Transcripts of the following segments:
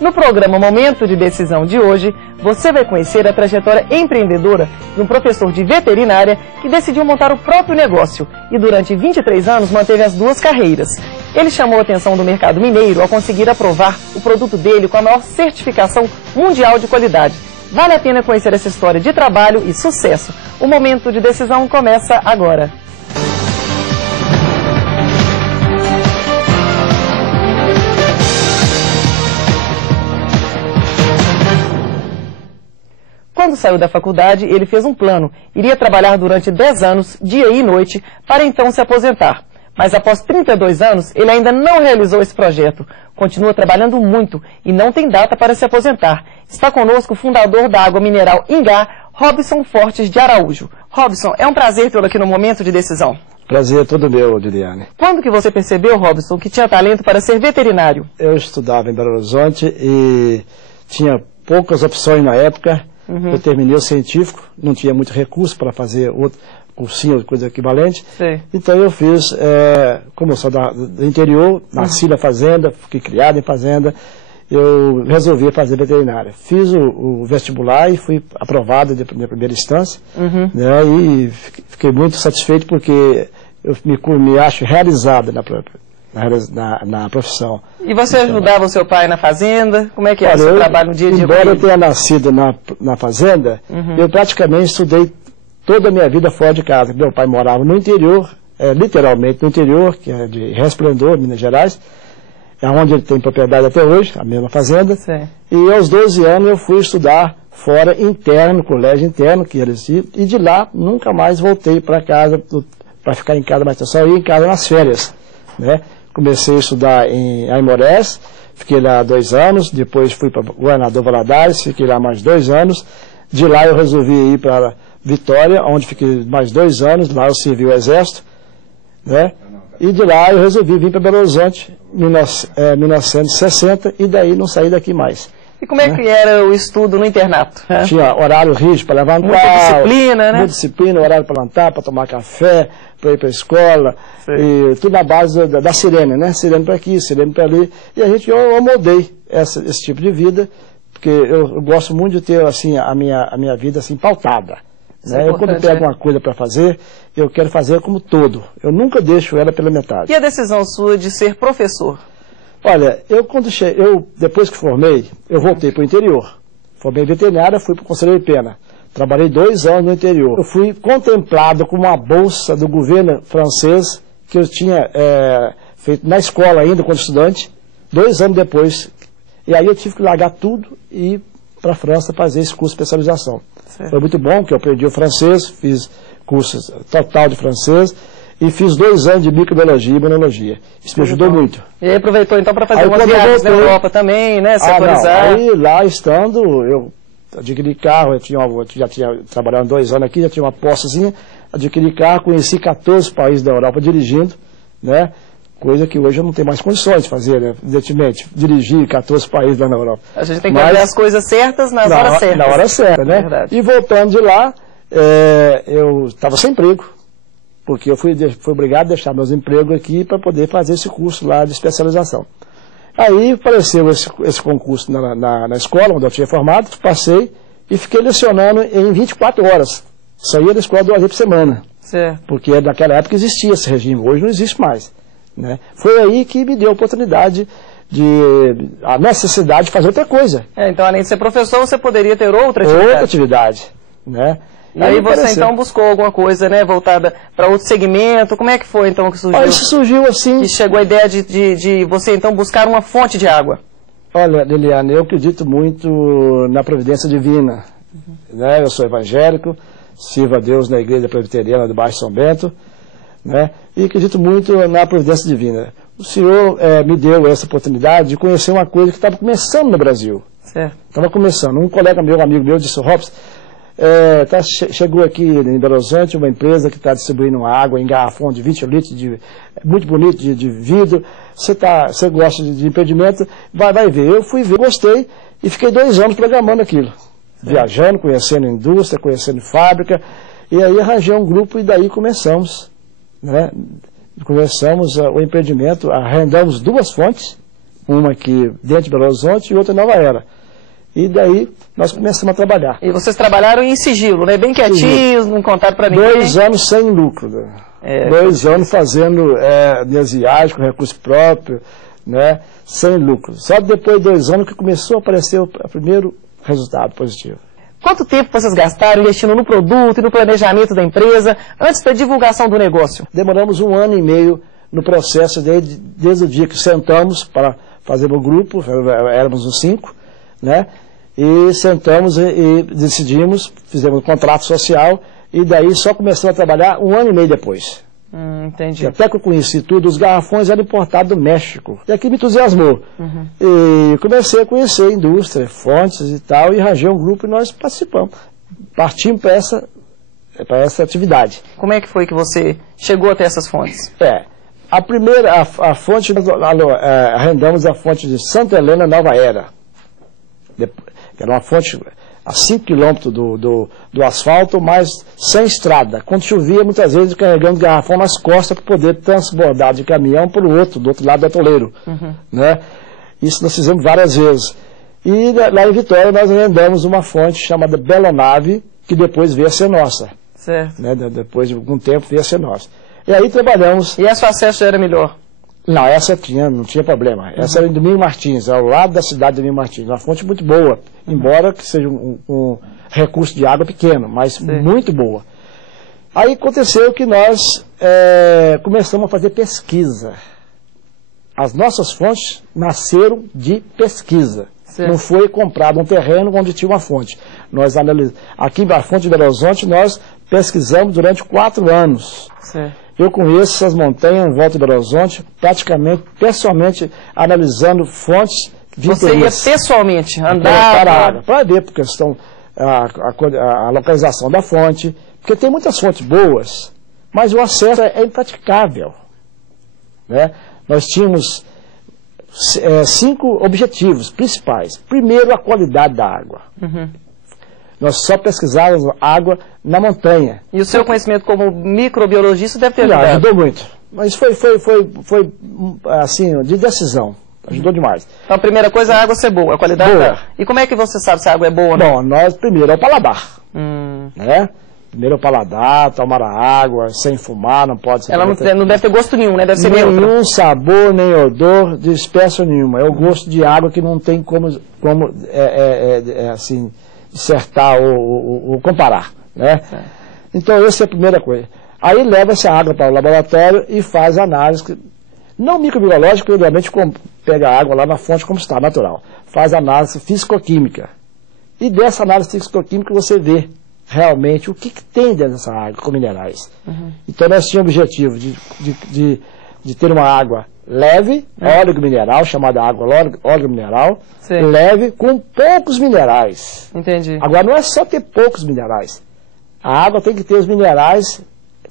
No programa Momento de Decisão de hoje, você vai conhecer a trajetória empreendedora de um professor de veterinária que decidiu montar o próprio negócio e durante 23 anos manteve as duas carreiras. Ele chamou a atenção do mercado mineiro ao conseguir aprovar o produto dele com a maior certificação mundial de qualidade. Vale a pena conhecer essa história de trabalho e sucesso. O Momento de Decisão começa agora. Quando saiu da faculdade, ele fez um plano. Iria trabalhar durante 10 anos, dia e noite, para então se aposentar. Mas após 32 anos, ele ainda não realizou esse projeto. Continua trabalhando muito e não tem data para se aposentar. Está conosco o fundador da água mineral Ingá, Robson Fortes de Araújo. Robson, é um prazer tê-lo aqui no Momento de Decisão. Prazer é todo meu, Liliane. Quando que você percebeu, Robson, que tinha talento para ser veterinário? Eu estudava em Belo Horizonte e tinha poucas opções na época. Eu terminei o científico, não tinha muito recurso para fazer outro cursinho, coisa equivalente. Sim. Então eu fiz, como eu sou do interior, nasci na fazenda, fiquei criado em fazenda, eu resolvi fazer veterinária. Fiz o vestibular e fui aprovado de primeira instância, né, e fiquei muito satisfeito porque eu me acho realizado na profissão. E você ajudava o seu pai na fazenda? Como é que era o seu trabalho no dia a dia? Embora eu tenha nascido na fazenda, eu praticamente estudei toda a minha vida fora de casa. Meu pai morava no interior, literalmente no interior, que é de Resplendor, Minas Gerais, é onde ele tem propriedade até hoje, a mesma fazenda. Sim. E aos 12 anos eu fui estudar fora, interno, colégio interno, que eles iam, e de lá nunca mais voltei para casa, para ficar em casa, mas eu só ia em casa nas férias, né? Comecei a estudar em Aimorés, fiquei lá 2 anos, depois fui para Governador Valadares, fiquei lá mais 2 anos. De lá eu resolvi ir para Vitória, onde fiquei mais 2 anos, lá eu servi o Exército, né? E de lá eu resolvi vir para Belo Horizonte em 1960 e daí não saí daqui mais. E como é que era o estudo no internato? Tinha horário rígido para levantar. Muita disciplina, né? Muita disciplina, horário para levantar, para tomar café, para ir para a escola. E tudo na base da sirene, né? Sirene para aqui, sirene para ali. E eu moldei esse tipo de vida, porque eu gosto muito de ter assim, a minha vida assim, pautada. Né? Eu quando pego uma coisa para fazer, eu quero fazer como todo. Eu nunca deixo ela pela metade. E a decisão sua de ser professor? Olha, depois que formei, eu voltei para o interior. Formei em veterinária, fui para o Conselheiro de Pena. Trabalhei 2 anos no interior. Eu fui contemplado com uma bolsa do governo francês que eu tinha feito na escola ainda, quando estudante, 2 anos depois. E aí eu tive que largar tudo e ir para a França fazer esse curso de especialização. Certo. Foi muito bom, porque eu aprendi o francês, fiz curso total de francês, e fiz 2 anos de microbiologia e imunologia. Isso me ajudou muito. E aí aproveitou então para fazer umas viagens na Europa também, né? Aí lá estando, eu adquiri carro, já tinha trabalhado 2 anos aqui, já tinha uma possezinha, adquiri carro, conheci 14 países da Europa dirigindo, né? Coisa que hoje eu não tenho mais condições de fazer, né? Evidentemente, dirigir 14 países lá na Europa. A gente tem que fazer as coisas certas na hora certa. Na hora certa, né? Verdade. E voltando de lá, eu estava sem emprego, porque eu fui obrigado a deixar meus empregos aqui para poder fazer esse curso lá de especialização. Aí apareceu esse concurso na escola, onde eu tinha formado, passei e fiquei lecionando em 24 horas. Saía da escola 2 vezes por semana. Certo. Porque naquela época existia esse regime, hoje não existe mais. Né? Foi aí que me deu a oportunidade, a necessidade de fazer outra coisa. Então, além de ser professor, você poderia ter outra atividade. Né? E aí você então buscou alguma coisa, né, voltada para outro segmento. Como é que foi então que surgiu? Olha, isso surgiu assim. Que chegou a ideia de você então buscar uma fonte de água. Olha, Liliane, eu acredito muito na providência divina. Né? Eu sou evangélico, sirvo a Deus na igreja presbiteriana do Baixo São Bento, né? E acredito muito na providência divina. O Senhor me deu essa oportunidade de conhecer uma coisa que estava começando no Brasil. Certo. Estava começando. Um colega meu, um amigo meu, disse: Robson, chegou aqui em Belo Horizonte uma empresa que está distribuindo água em garrafão de 20 litros, muito bonito, de vidro. Você gosta de empreendimento, vai ver. Eu fui ver, gostei e fiquei 2 anos programando aquilo. Viajando, conhecendo indústria, conhecendo fábrica. E aí arranjei um grupo e daí começamos. Né? Começamos o empreendimento, arrendamos 2 fontes, uma aqui dentro de Belo Horizonte e outra em Nova Era. E daí nós começamos a trabalhar. E vocês trabalharam em sigilo, né? Bem quietinhos, não contaram para ninguém? 2 anos sem lucro, né? 2 anos fazendo minhas viagens com recurso próprio, né? Sem lucro. Só depois de 2 anos que começou a aparecer o primeiro resultado positivo. Quanto tempo vocês gastaram investindo no produto e no planejamento da empresa antes da divulgação do negócio? Demoramos 1 ano e meio no processo desde o dia que sentamos para fazer o grupo, éramos os 5, né? E sentamos e decidimos, fizemos um contrato social e daí só começamos a trabalhar 1 ano e meio depois. Entendi. E até que eu conheci tudo, os garrafões eram importados do México. E aqui me entusiasmou. E comecei a conhecer a indústria, fontes e tal, e arranjei um grupo e nós partimos para essa atividade. Como é que foi que você chegou até essas fontes? A primeira, a fonte, arrendamos a fonte de Santa Helena, Nova Era. Era uma fonte a 5 quilômetros do asfalto, mas sem estrada. Quando chovia, muitas vezes carregando garrafão nas costas para poder transbordar de caminhão para o outro, do outro lado do atoleiro. Né? Isso nós fizemos várias vezes. E lá em Vitória nós arrendamos uma fonte chamada Belonave, que depois veio a ser nossa. Certo. Né? Depois de algum tempo veio a ser nossa. E aí trabalhamos... E esse acesso já era melhor? Não, essa não tinha problema. Essa era em Domingo Martins, ao lado da cidade de Domingo Martins. Uma fonte muito boa, embora que seja um recurso de água pequeno, mas muito boa. Aí aconteceu que nós começamos a fazer pesquisa. As nossas fontes nasceram de pesquisa. Certo. Não foi comprado um terreno onde tinha uma fonte. Nós analisamos. Aqui na fonte de Belo Horizonte nós pesquisamos durante 4 anos. Certo. Eu conheço essas montanhas em volta de Belo Horizonte, praticamente, pessoalmente, analisando fontes de interesse. Você ia pessoalmente andar para ver porque estão a localização da fonte, porque tem muitas fontes boas, mas o acesso é impraticável. Né? Nós tínhamos 5 objetivos principais. Primeiro, a qualidade da água. Nós só pesquisávamos água na montanha. E o seu conhecimento como microbiologista deve ter ajudado? Ajudou muito. Mas foi assim, de decisão. Ajudou demais. Então a primeira coisa é a água ser boa, a qualidade boa. E como é que você sabe se a água é boa ou não? Bom, nós primeiro é o paladar. Né? Primeiro é o paladar, tomar a água, sem fumar, não pode ser... Ela não deve ter gosto nenhum, né? Deve ser nenhum sabor, nem odor, de espécie nenhuma. É o gosto de água que não tem como assim... dissertar ou comparar, né? Então essa é a primeira coisa. Aí leva essa água para o laboratório e faz análise, não microbiológica, realmente pega a água lá na fonte como está, natural. Faz análise físico-química. E dessa análise físico-química você vê realmente o que tem dentro dessa água com minerais. Então nós tínhamos o objetivo de ter uma água leve, óleo mineral, chamada água óleo mineral, leve, com poucos minerais. Entendi. Agora, não é só ter poucos minerais. A água tem que ter os minerais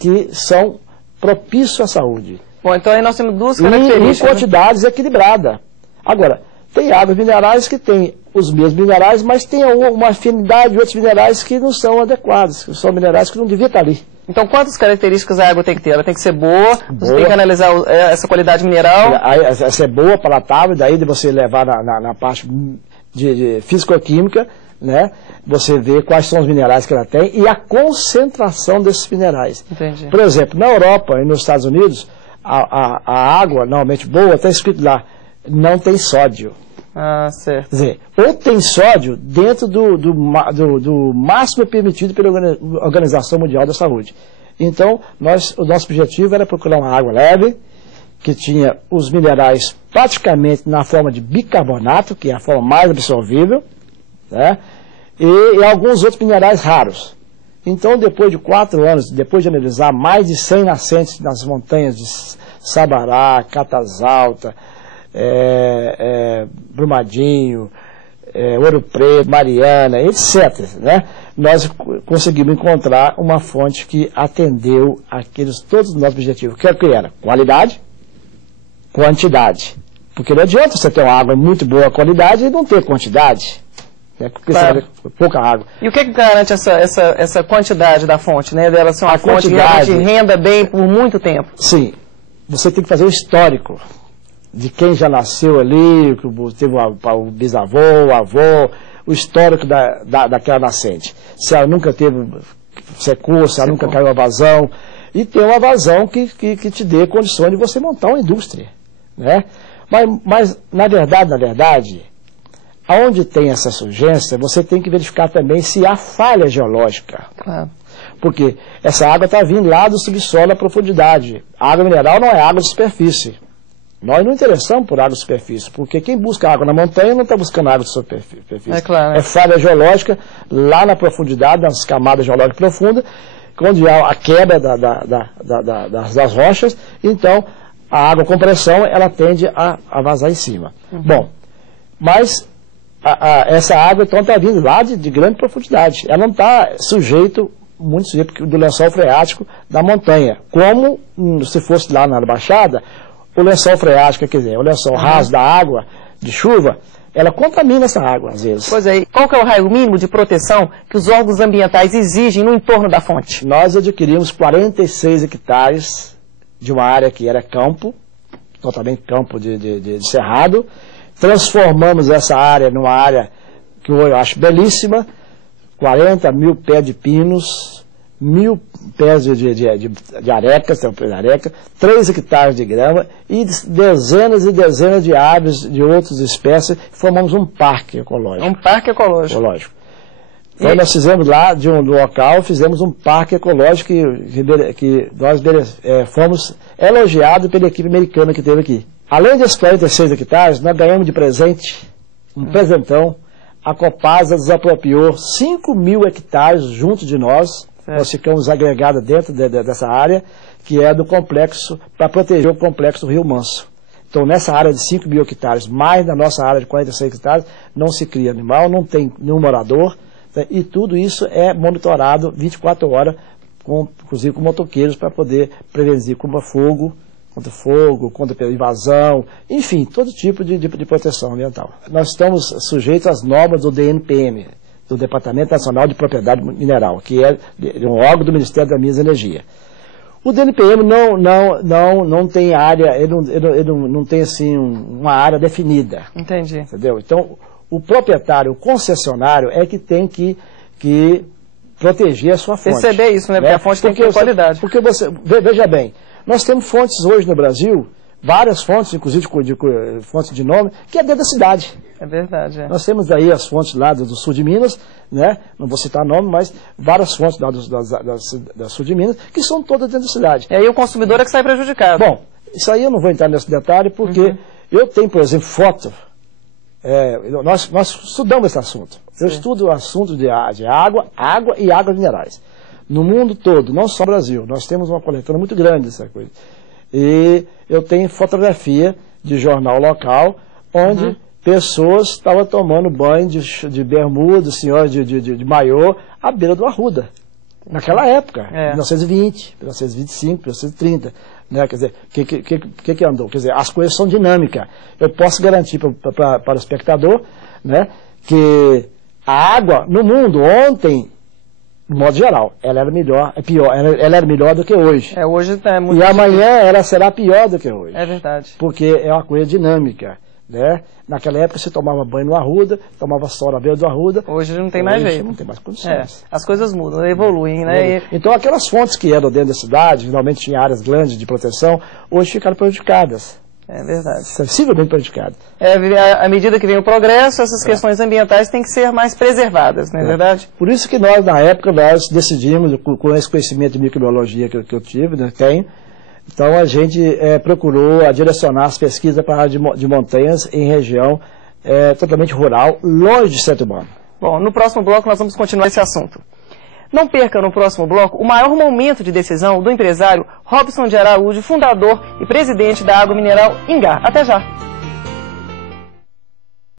que são propícios à saúde. Bom, então aí nós temos 2 características. Em quantidades equilibradas. Agora, tem águas minerais que têm os mesmos minerais, mas tem uma afinidade de outros minerais que não são adequados, que são minerais que não deviam estar ali. Então, quantas características a água tem que ter? Ela tem que ser boa, você tem que analisar essa qualidade mineral. Essa é boa, palatável, daí de você levar na parte de físico-química, né? Você vê quais são os minerais que ela tem e a concentração desses minerais. Entendi. Por exemplo, na Europa e nos Estados Unidos, a água, normalmente boa, está escrito lá, não tem sódio. Certo. Quer dizer, ou tem sódio dentro do máximo permitido pela Organização Mundial da Saúde. Então, o nosso objetivo era procurar uma água leve, que tinha os minerais praticamente na forma de bicarbonato, que é a forma mais absorvível, né? E alguns outros minerais raros. Então, depois de 4 anos, depois de analisar mais de 100 nascentes nas montanhas de Sabará, Catasalta, Brumadinho, Ouro Preto, Mariana, etc., né? Nós conseguimos encontrar uma fonte que atendeu todos os nossos objetivos. Que era qualidade, quantidade. Porque não adianta você ter uma água de muito boa qualidade e não ter quantidade. Né? Porque você vai ter pouca água. E o que garante essa quantidade da fonte, né? Dela ser uma fonte que realmente renda bem por muito tempo? Sim. Você tem que fazer o histórico. de quem já nasceu ali, teve o bisavô, o avô, o histórico daquela nascente. Se ela nunca teve secou, se ela nunca caiu a vazão. E tem uma vazão que te dê condições de você montar uma indústria, né? Mas na verdade, aonde tem essa surgência, você tem que verificar também se há falha geológica. Claro. Porque essa água está vindo lá do subsolo à profundidade. A água mineral não é água de superfície. Nós não interessamos por água de superfície, porque quem busca água na montanha não está buscando água de superfície. É claro. É falha geológica lá na profundidade, nas camadas geológicas profundas, onde há a quebra das rochas, então a água com pressão ela tende a vazar em cima. Bom, mas essa água então está vindo lá de grande profundidade. Ela não está muito sujeito do lençol freático da montanha, como se fosse lá na Baixada. O lençol freático, quer dizer, o lençol raso da água, de chuva, ela contamina essa água, às vezes. Pois é, qual que é o raio mínimo de proteção que os órgãos ambientais exigem no entorno da fonte? Nós adquirimos 46 hectares de uma área que era campo, totalmente campo de cerrado, transformamos essa área numa área que eu acho belíssima, 40 mil pés de pinos, 1000 pés de areca, 3 hectares de grama e dezenas e dezenas de aves de outras espécies, formamos um parque ecológico. Um parque ecológico. Então nós fizemos lá, do local, fizemos um parque ecológico que nós fomos elogiados pela equipe americana que teve aqui. Além desses 46 hectares, nós ganhamos de presente, um presentão, a Copasa desapropriou 5 mil hectares junto de nós. Nós ficamos agregados dentro dessa área, que é do complexo, para proteger o complexo do Rio Manso. Então, nessa área de 5 mil hectares, mais na nossa área de 46 hectares, não se cria animal, não tem nenhum morador, né? E tudo isso é monitorado 24 horas, inclusive com motoqueiros, para poder prevenir contra fogo, contra invasão, enfim, todo tipo de proteção ambiental. Nós estamos sujeitos às normas do DNPM, do Departamento Nacional de Propriedade Mineral, que é um órgão do Ministério das Minas e Energia. O DNPM não tem área, ele não tem assim uma área definida. Entendi. Entendeu? Então, o proprietário, o concessionário é que tem que proteger a sua fonte. Perceber isso, né? Porque a fonte tem que ter qualidade. Porque veja bem, nós temos fontes hoje no Brasil, várias fontes, inclusive fontes de nome, que é dentro da cidade. É verdade. Nós temos aí as fontes lá do sul de Minas, né? Não vou citar nome, mas várias fontes lá da sul de Minas, que são todas dentro da cidade. E aí o consumidor é que sai prejudicado. Bom, isso aí eu não vou entrar nesse detalhe, porque eu tenho, por exemplo, foto. Nós estudamos esse assunto. Sim. Eu estudo o assunto de água e águas minerais. No mundo todo, não só no Brasil, nós temos uma coletânea muito grande dessa coisa. E eu tenho fotografia de jornal local, onde pessoas estavam tomando banho de bermuda, senhores de maiô, à beira do Arruda. Naquela época, 1920, 1925, 1930. Né? Quer dizer, o que andou? Quer dizer, as coisas são dinâmicas. Eu posso garantir para o espectador, né, que a água no mundo ontem, de modo geral, ela era melhor, ela era melhor do que hoje. Hoje é muito. E amanhã ela será pior do que hoje. É verdade. Porque é uma coisa dinâmica. Né? Naquela época você tomava banho no Arruda, tomava sol na beira do Arruda. Hoje não tem mais jeito. Não tem mais condições. As coisas mudam, evoluem, né? Então aquelas fontes que eram dentro da cidade, geralmente tinha áreas grandes de proteção, hoje ficaram prejudicadas. É verdade. Sensivelmente prejudicadas. À medida que vem o progresso, essas questões ambientais têm que ser mais preservadas, não é verdade? Por isso que nós, na época, nós decidimos, com esse conhecimento de microbiologia que eu tive, né, tenho, então a gente procurou direcionar as pesquisas para a área de montanhas em região totalmente rural, longe de centro urbano. Bom, no próximo bloco nós vamos continuar esse assunto. Não perca no próximo bloco o maior momento de decisão do empresário Robson de Araújo, fundador e presidente da Água Mineral Ingá. Até já!